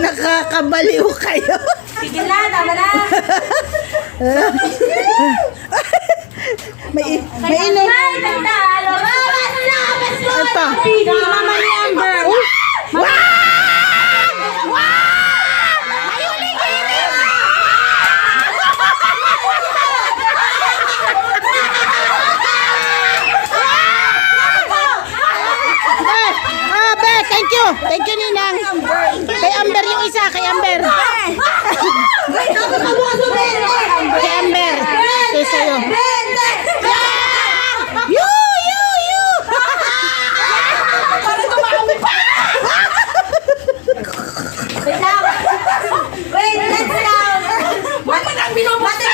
Nakakabaliw kayo. Sige na, tama na. Mainit. Ito. Mama ni Amber. Thank you, Ninang. Kay Amber yung isa, kay Amber. Kay Amber. Kay sa'yo. You! Para tumami pa! Wait lang. Wait, let's down. Mati kang binubati.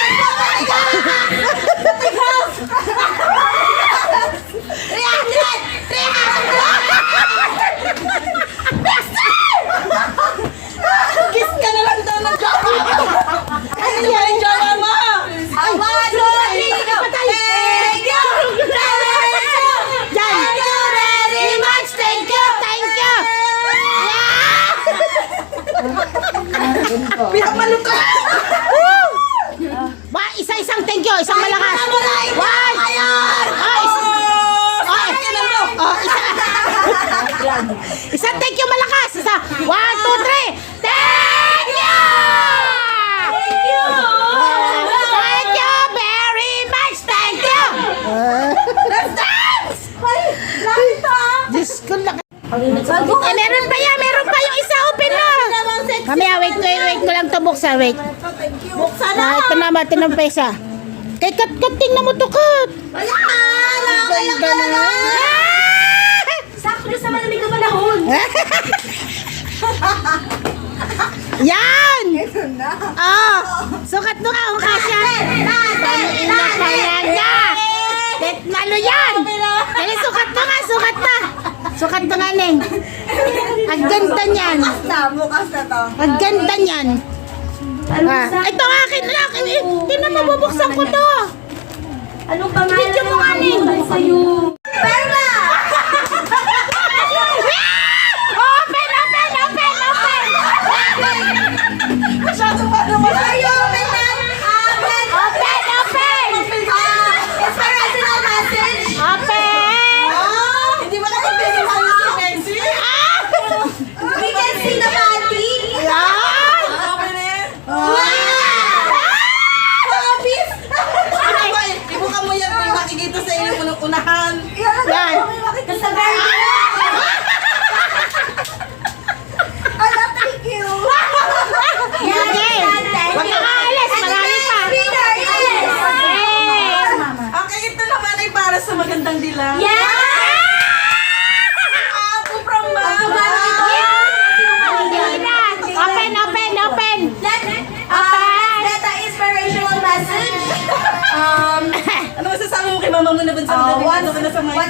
Kiss ka na lang daw ng jowa mo. Ano yan yung jowa mo? Thank you! Thank you very much! Thank you! Pinapalo ka! Isa-isang thank you, isang malakas. One! Isang thank you malakas. Isa. 1, 2, 3. Thank you! Thank you very much. Thank you! Let's dance! Ay, lapit to ah! Diyos ko lang. Meron pa yung isa. Open mo. Mamaya, wait ko lang to buksan. Wait. Buksan na! Ito na pa isa. Kay Kat, tingnan mo to, Kat. Wala! Ganda na! Sakto na sa malamig na panahon! Yan! Sukat mo nga ang kasya. Pag-iingat pa yan ka. Malo yan. Dali, sukat mo nga, Sukat mo nga, Neng. Ang ganda niyan. Bukas na to. Ang ganda niyan. Ito akin na. Tingnan mo, bubuksan ko to. Anong pangalan? Video mo nga, Neng. Sa'yo. Perma! Masyado pa naman. Sa'yo, open na. Open! Inspirational message. Open! Hindi mo na pagpili sa Nancy? We can see the panty. Yan! Open it. Wow! Habis! Ibuka mo yan. May makikita sa inyo unang unahan. Yan. Sa very thank you. Okay. Huwag ka aalis. Marami pa. Okay, ito naman ay para sa magandang dilang. Apo from Mama. Open. That's an inspirational message. Ano masasabi mo kay Mama mo na ba sa what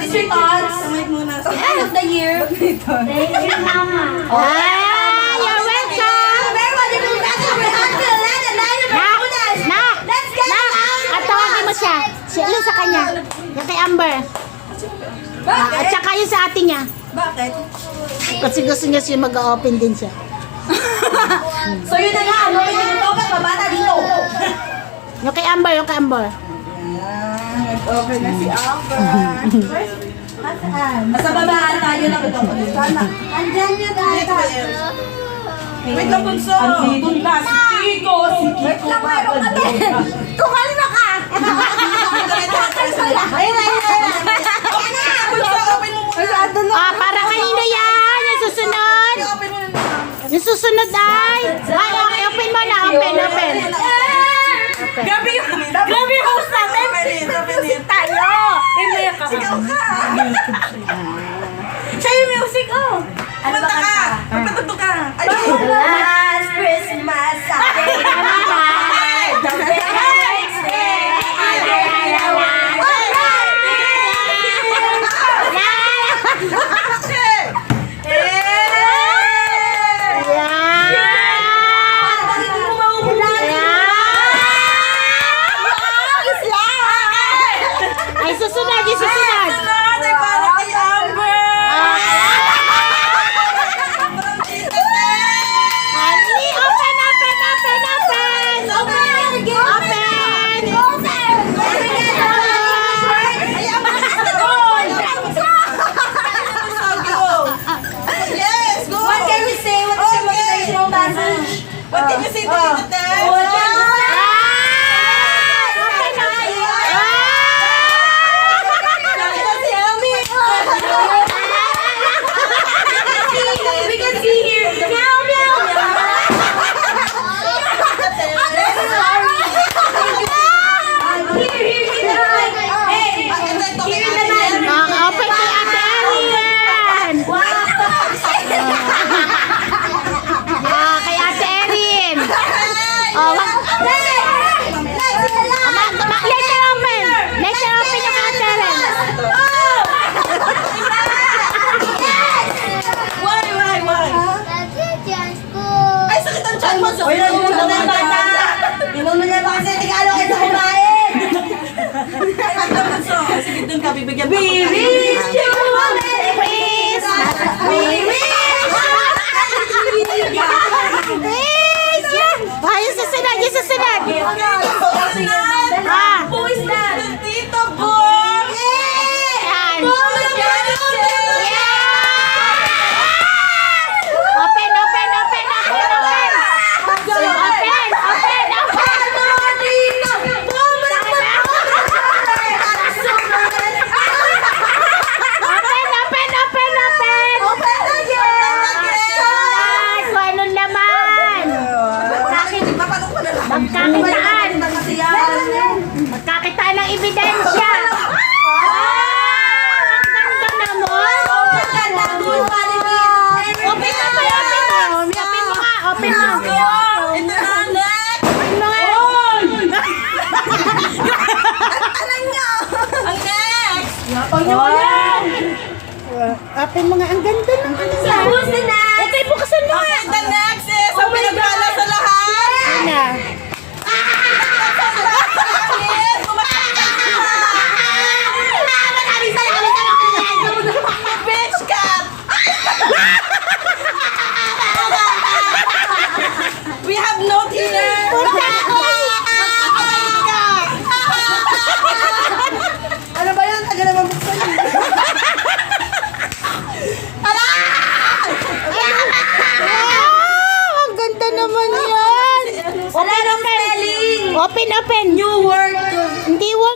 is your thoughts? Samay muna. End of the year. Thank you, Mama. You're welcome. Very wonderful message. We're not gonna let it lie in our bonus. Let's get it out. At tawagin mo siya. Yung sa kanya. Yung kay Amber. At saka yung sa ate niya. Bakit? Kasi gusto niya siya mag-open din siya. So yun na nga, ano yung ito ka pabata dito? Yung kay Amber. Nag-open na si Amber. Nasa babaan tayo na ito. Andyan yun ata. Wait lang punso. Andun na si Tico. Wait lang, mayroon ka din. Tumalma ka. Ayun. Para kanino yan? Yung susunod. Yung susunod ay. Okay, open mo na. Open. Grabe yung host natin. Music tayo. Sigaw ka. Siya yung music, oh. Ano ba ka? Magpatugtog ka. What can you say to me, Ate? We can see here. Meow, meow, Open kay Ate Erin. Kay Ate Erin. Oh, let's open. Let's open yung Ate Erin. Why? Ay, sakit ang tiyan mo. Uy, nagulong na yung bata. Inuno niya pa kasi Tagalog kayo sa kumain. Sige, dun ka, bibigyan pa. We wish you a Merry Christmas. We wish you. Yung susunod, yung susunod. Who is that? Tito Bong! Yan. Bong! Open, open, open, open, open. Open, open, open. Open, open, open, open. Start. Kung anong laman. Magkakitaan. Magkakitaan ng ebidensya. Ang ganda naman. Open mo. Open mo nga. Open mo. Open mo nga. Wow. Open mo nga. Ang ganda naman. Who's the next? Okay, buksan mo nga. The next is ang pinagkala sa lahat. Ano? Bitch cat! We have no dinner! Ano ba yan? Taga naman buksan yun. Wow! Ang ganda naman yan. Open, open. Open, open. New word. Hindi work.